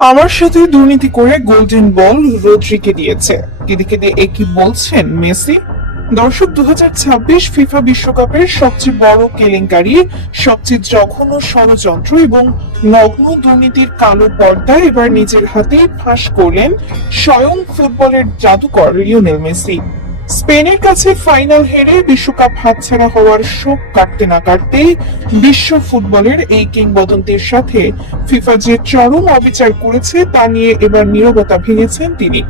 আমার সাথে দুর্নীতি করে গোল্ডেন বল রদ্রিকে দিয়েছে। কেঁদে কেঁদে একই বলছেন মেসি। দর্শক, 2026 ফিফা বিশ্বকাপের সবচেয়ে বড় কেলেঙ্কারি, সবচেয়ে জঘন্য ষড়যন্ত্র এবং নগ্ন দুর্নীতির কালো পর্দা এবার নিজের হাতেই ফাঁস করলেন স্বয়ং ফুটবলের জাদুকর লিওনেল মেসি। স্পেনের কাছে ফাইনাল হেরে বিশ্বকাপ হাতছাড়া হওয়ার শোক কাটতে না কাটতেই বিশ্ব ফুটবলের এই কিংবদন্তির সাথে ফিফা যে চরম অবিচার করেছে তা নিয়ে এবার নীরবতা ভেঙেছেন তিনি।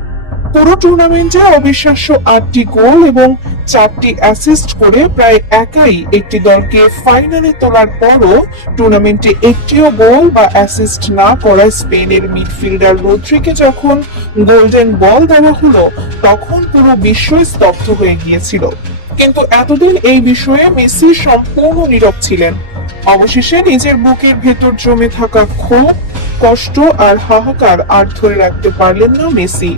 পুরো টুর্নামেন্টে অবিশ্বাস্য 8টি গোল এবং 4টি অ্যাসিস্ট করে প্রায় একাই একটি দলকে ফাইনালে তোলার পরও টুর্নামেন্টে একটিও গোল বা অ্যাসিস্ট না করা স্পেনের মিডফিল্ডার রদ্রিকে যখন গোল্ডেন বল দেওয়া হলো, তখন পুরো বিশ্বই স্তব্ধ হয়ে গিয়েছিল। কিন্তু এতদিন এই বিষয়ে মেসি সম্পূর্ণ নীরব ছিলেন। অবশেষে নিজের বুকের ভেতর জমে থাকা ক্ষোভ, কষ্ট আর হাহাকার আর ধরে রাখতে পারলেন না মেসি।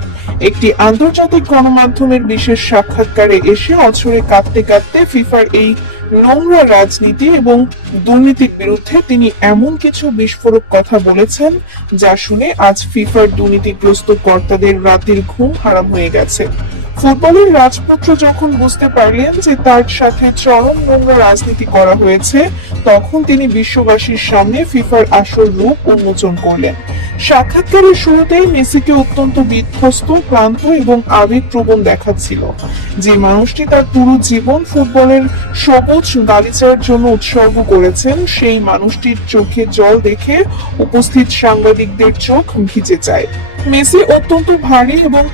একটি আন্তর্জাতিক গণমাধ্যমের বিশেষ সাক্ষাৎকারে এসে অঝরে কাঁদতে কাঁদতে ফিফার এই নোংরা রাজনীতি এবং দুর্নীতির বিরুদ্ধে তিনি এমন কিছু বিস্ফোরক কথা বলেছেন যা শুনে আজ ফিফার দুর্নীতিগ্রস্ত কর্তাদের রাতের ঘুম হারাম হয়ে গেছে। ফুটবলের রাজপুত্র যখন বুঝতে পারলেন যে তার সাথে চরম নোংরা রাজনীতি করা হয়েছে, তখন তিনি বিশ্ববাসীর সামনে ফিফার আসল রূপ উন্মোচন করলেন। সাক্ষাৎকারের শুরুতেই মেসিকে অত্যন্ত বিধ্বস্ত, ক্লান্ত এবং আবেগপ্রবণ দেখাচ্ছিল। যে মানুষটি তার পুরো জীবন ফুটবলের সবুজ গালিচার জন্য উৎসর্গ করেছেন, সেই মানুষটির চোখে জল দেখে উপস্থিত সাংবাদিকদের চোখ ভিজে যায়। মেসি অত্যন্ত ভারী এবং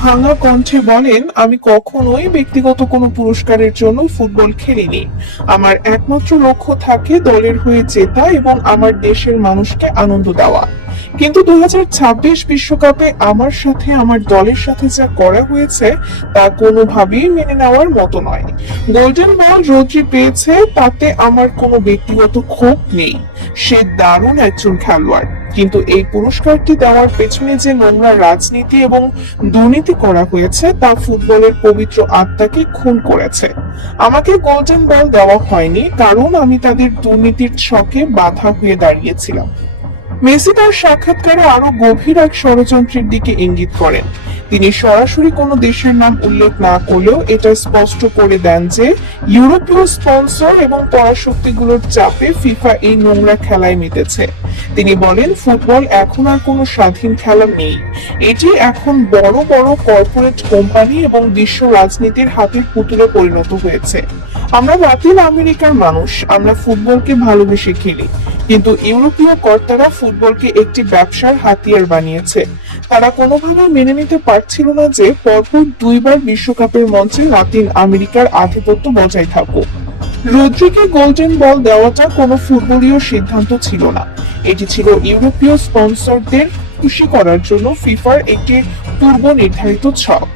ভাঙা কণ্ঠে বলেন, আমি কখনোই ব্যক্তিগত কোনো পুরস্কারের জন্য ফুটবল খেলিনি। আমার একমাত্র লক্ষ্য থাকে দলের হয়ে জেতা এবং আমার দেশের মানুষকে আনন্দ দেওয়া। কিন্তু 2026 বিশ্বকাপে আমার সাথে, আমার দলের সাথে যা করা হয়েছে তা কোনোভাবেই মেনে নেওয়ার মতো নয়। গোল্ডেন বল রদ্রি পেয়েছে, তাতে আমার কোনো ব্যক্তিগত ক্ষোভ নেই। সে দারুণ একজন খেলোয়াড়, কিন্তু এই পুরস্কারটি দেওয়ার পেছনে যে নোংরা রাজনীতি এবং দুর্নীতি করা হয়েছে তা ফুটবলের পবিত্র আত্মাকে খুন করেছে। আমাকে গোল্ডেন বল দেওয়া হয়নি কারণ আমি তাদের দুর্নীতির ছকে বাধা হয়ে দাঁড়িয়েছিলাম। মেসি তার সাক্ষাৎকারে আরো গভীর এক ষড়যন্ত্রের দিকে ইঙ্গিত করেন। তিনি সরাসরি কোনো দেশের নাম উল্লেখ না করলেও এটা স্পষ্ট করে দেন যে ইউরোপীয় স্পন্সর এবং পরাশক্তিগুলোর চাপে ফিফা এই নোংরা খেলায় মেতেছে। তিনি বলেন, ফুটবল এখন আর কোনো স্বাধীন খেলা নেই, এটি এখন বড় বড় কর্পোরেট কোম্পানি এবং বিশ্ব রাজনীতির হাতের পুতুলে পরিণত হয়েছে। আমরা লাতিন আমেরিকার মানুষ, আমরা ফুটবলকে ভালোবেসে খেলি, কিন্তু ইউরোপীয় কর্তারা ফুটবলকে একটি ব্যবসার হাতিয়ার বানিয়েছে। তারা কোনোভাবে মেনে নিতে পারছিল না যে পরপর 2বার বিশ্বকাপের মঞ্চে লাতিন আমেরিকার আধিপত্য বজায় থাকুক। রদ্রিকে গোল্ডেন বল দেওয়াটা কোনো ফুটবলীয় সিদ্ধান্ত ছিল না, এটি ছিল ইউরোপীয় স্পন্সরদের খুশি করার জন্য ফিফার একটি পূর্ব নির্ধারিত ছক।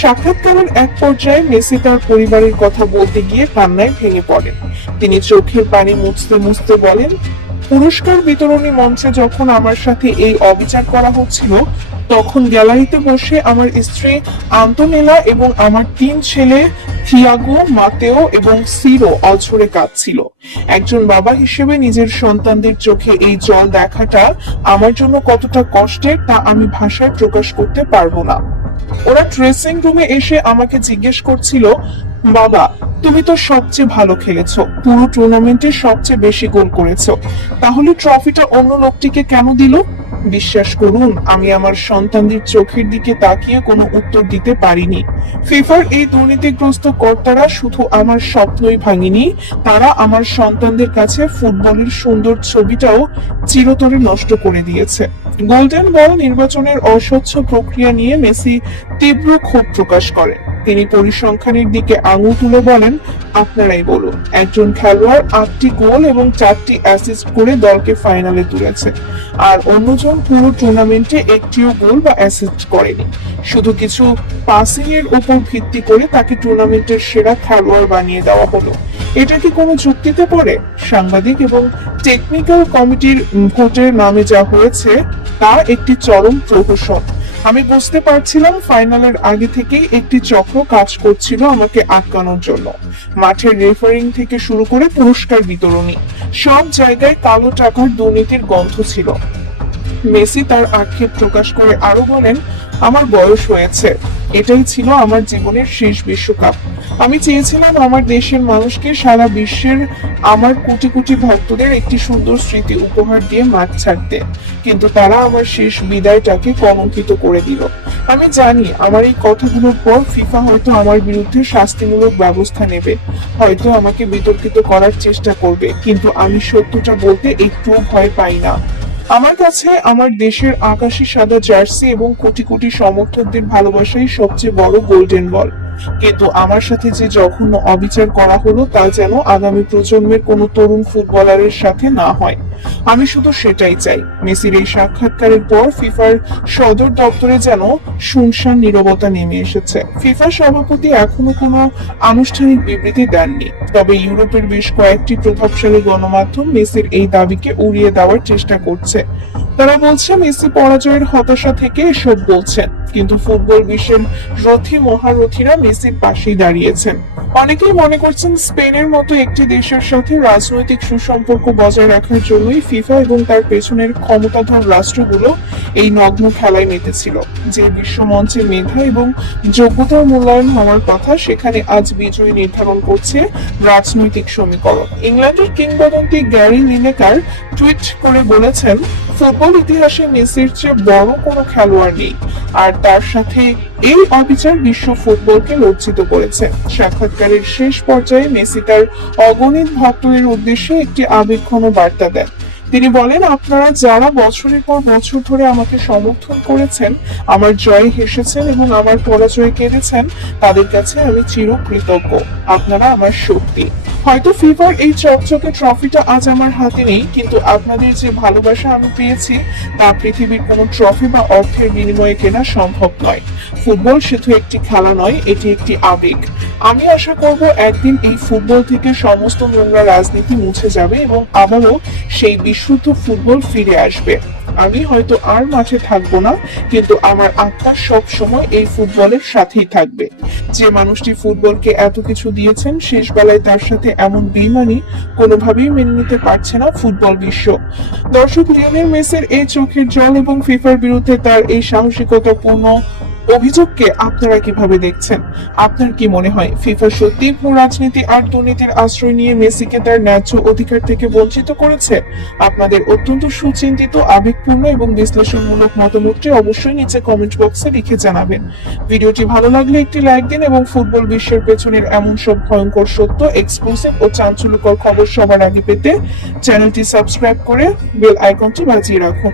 সাক্ষাৎকারের এক পর্যায়ে মেসি তার পরিবারের কথা বলতে গিয়ে কান্নায় ভেঙে পড়েন। তিনি চোখের পানি মুছতে মুছতে বলেন, পুরস্কার বিতরণী মঞ্চে যখন আমার সাথে এই অবিচার করা হচ্ছিল, তখন গ্যালারিতে বসে আমার স্ত্রী আন্তোনেলা এবং আমার 3 ছেলে থিয়াগো, মাতেও এবং সিরো অঝরে কাঁদছিল। একজন বাবা হিসেবে নিজের সন্তানদের চোখে এই জল দেখাটা আমার জন্য কতটা কষ্টের তা আমি ভাষায় প্রকাশ করতে পারবো না। ওরা ড্রেসিং রুমে এসে আমাকে জিজ্ঞেস করছিল, বাবা, তুমি তো সবচেয়ে ভালো খেলেছো, পুরো টুর্নামেন্টে সবচেয়ে বেশি গোল করেছো, তাহলে ট্রফিটা অন্য লোকটিকে কেন দিল? বিশ্বাস করুন, আমি আমার সন্তানদের চোখের দিকে তাকিয়ে কোনো উত্তর দিতে পারিনি। ফিফার এই দুর্নীতিগ্রস্ত কর্তারা শুধু আমার স্বপ্নই ভাঙেনি, তারা আমার সন্তানদের কাছে ফুটবলের সুন্দর ছবিটাও চিরতরে নষ্ট করে দিয়েছে। গোল্ডেন বল নির্বাচনের অস্বচ্ছ প্রক্রিয়া নিয়ে মেসি তীব্র ক্ষোভ প্রকাশ করেন। তিনি পরিসংখ্যানের দিকে আঙুল তুলে বলেন, আপনারাই বলুন, একজন খেলোয়াড় 8টি গোল এবং 4টি অ্যাসিস্ট করে দলকে ফাইনালে তুলেছে, আর অন্যজন পুরো টুর্নামেন্টে একটিও গোল বা অ্যাসিস্ট করেনি। শুধু কিছু পাসিং এর উপর ভিত্তি করে তাকে টুর্নামেন্টের সেরা খেলোয়াড় বানিয়ে দেওয়া হলো। এটা কি কোনো যুক্তিতে পড়ে? সাংবাদিক এবং টেকনিক্যাল কমিটির ভোটের নামে যা হয়েছে তা একটি চরম প্রহসন। আমি বুঝতে পারছিলাম ফাইনালের আগে থেকেই একটি চক্র কাজ করছিল আমাকে আটকানোর জন্য। মাঠের রেফারিং থেকে শুরু করে পুরস্কার বিতরণী, সব জায়গায় কালো টাকার দুর্নীতির গন্ধ ছিল। মেসি তার আক্ষেপ প্রকাশ করে আরো বলেন, আমার বয়স হয়েছে, এটাই ছিল আমার জীবনের শেষ বিশ্বকাপ। আমি চেয়েছিলাম আমার দেশের মানুষকে, সারা বিশ্বের আমার কোটি কোটি ভক্তদের একটি সুন্দর স্মৃতি উপহার দিয়ে মাঠ ছাড়তে, কিন্তু তারা আমার শেষ বিদায়টাকে কলঙ্কিত করে দিল। আমি জানি আমার এই কথাগুলোর পর ফিফা হয়তো আমার বিরুদ্ধে শাস্তিমূলক ব্যবস্থা নেবে, হয়তো আমাকে বিতর্কিত করার চেষ্টা করবে, কিন্তু আমি সত্যটা বলতে একটুও ভয় পাই না। আমার কাছে আমার দেশের আকাশী সাদা জার্সি এবং কোটি কোটি সমর্থকদের ভালোবাসাই সবচেয়ে বড় গোল্ডেন বল। কিন্তু আমার সাথে যে জঘন্য অবিচার করা হলো তা যেন আগামী প্রজন্মের কোনো তরুণ ফুটবলারের সাথে না হয়। আমি শুধু সেটাই চাই। মেসির এই সাক্ষাৎকারের পর ফিফার সদর দপ্তরে যেন শুনশান নীরবতা নেমে এসেছে। ফিফা সভাপতি এখনো কোনো আনুষ্ঠানিক বিবৃতি দেননি, তবে ইউরোপের বেশ কয়েকটি প্রভাবশালী গণমাধ্যম মেসির এই দাবিকে উড়িয়ে দেওয়ার চেষ্টা করছে। তারা বলছে মেসি পরাজয়ের হতাশা থেকে এসব বলছেন, কিন্তু ফুটবল বিশ্বের রথী মহারথীরা মেসির পাশেই দাঁড়িয়েছেন। অনেকেই মনে করছেন স্পেনের মতো একটি দেশের সাথে রাজনৈতিক সুসম্পর্ক বজায় রাখার জন্যই ফিফা এবং তার পেছনের ক্ষমতাধর রাষ্ট্রগুলো এই নগ্ন খেলায় মেতেছিল। যে বিশ্বমঞ্চে মেধা এবং যোগ্যতার মূল্যায়ন হওয়ার কথা, সেখানে আজ বিজয় নির্ধারণ করছে রাজনৈতিক সমীকরণ। ইংল্যান্ডের কিংবদন্তি গ্যারি লিনেকার টুইট করে বলেছেন, ফুটবল ইতিহাসে মেসির চেয়ে বড় কোনো খেলোয়াড় নেই, আর তার সাথে এই অবিচার বিশ্ব ফুটবলকে লজ্জিত করেছে। সাক্ষাৎকারের শেষ পর্যায়ে মেসি তার অগণিত ভক্তদের উদ্দেশ্যে একটি আবেগঘন বার্তা দেন। তিনি বলেন, আপনারা যারা বছরের পর বছর ধরে আমাকে সমর্থন করেছেন, আমার জয়ে হেসেছেন এবং আমার পরাজয়ে কেঁদেছেন, তাদের কাছে আমি চিরকৃতজ্ঞ। আপনারা আমার শক্তি। হয়তো ফিফার এই চকচকে ট্রফিটা আজ আমার হাতে নেই, কিন্তু আপনাদের যে ভালোবাসা আমি পেয়েছি তা পৃথিবীর কোনো ট্রফি বা অর্থের বিনিময়ে কেনা সম্ভব নয়। ফুটবল শুধু একটি খেলা নয়, এটি একটি আবেগ। আমি আশা করব একদিন এই ফুটবল থেকে সমস্ত নোংরা রাজনীতি মুছে যাবে এবং আবারও সেই বিশুদ্ধ ফুটবল ফিরে আসবে। আমি হয়তো আর মাঠে থাকবো না, কিন্তু আমার আত্মা সব সময় এই ফুটবলের সাথেই থাকবে। যে মানুষটি ফুটবলকে এত কিছু দিয়েছেন, শেষ বেলায় তার সাথে এমন বেইমানি কোনোভাবেই মেনে নিতে পারছে না ফুটবল বিশ্ব। দর্শক, লিওনেল মেসির এই চোখের জল এবং ফিফার বিরুদ্ধে তার এই সাহসিকতাপূর্ণ অভিযোগকে আপনারা কিভাবে দেখছেন? আপনার কি মনে হয় ফিফা সত্যি ভূ রাজনীতি আর দুর্নীতির আশ্রয় নিয়ে মেসিকে তার ন্যায্য অধিকার থেকে বঞ্চিত করেছে? আপনাদের অত্যন্ত সুচিন্তিত, আবেগপূর্ণ এবং বিশ্লেষণমূলক মতামতটি অবশ্যই নিচে কমেন্ট বক্সে লিখে জানাবেন। ভিডিওটি ভালো লাগলে একটি লাইক দিন এবং ফুটবল বিশ্বের পেছনের এমন সব ভয়ঙ্কর সত্য, এক্সক্লুসিভ ও চাঞ্চল্যকর খবর সবার আগে পেতে চ্যানেলটি সাবস্ক্রাইব করে বেল আইকনটি বাজিয়ে রাখুন।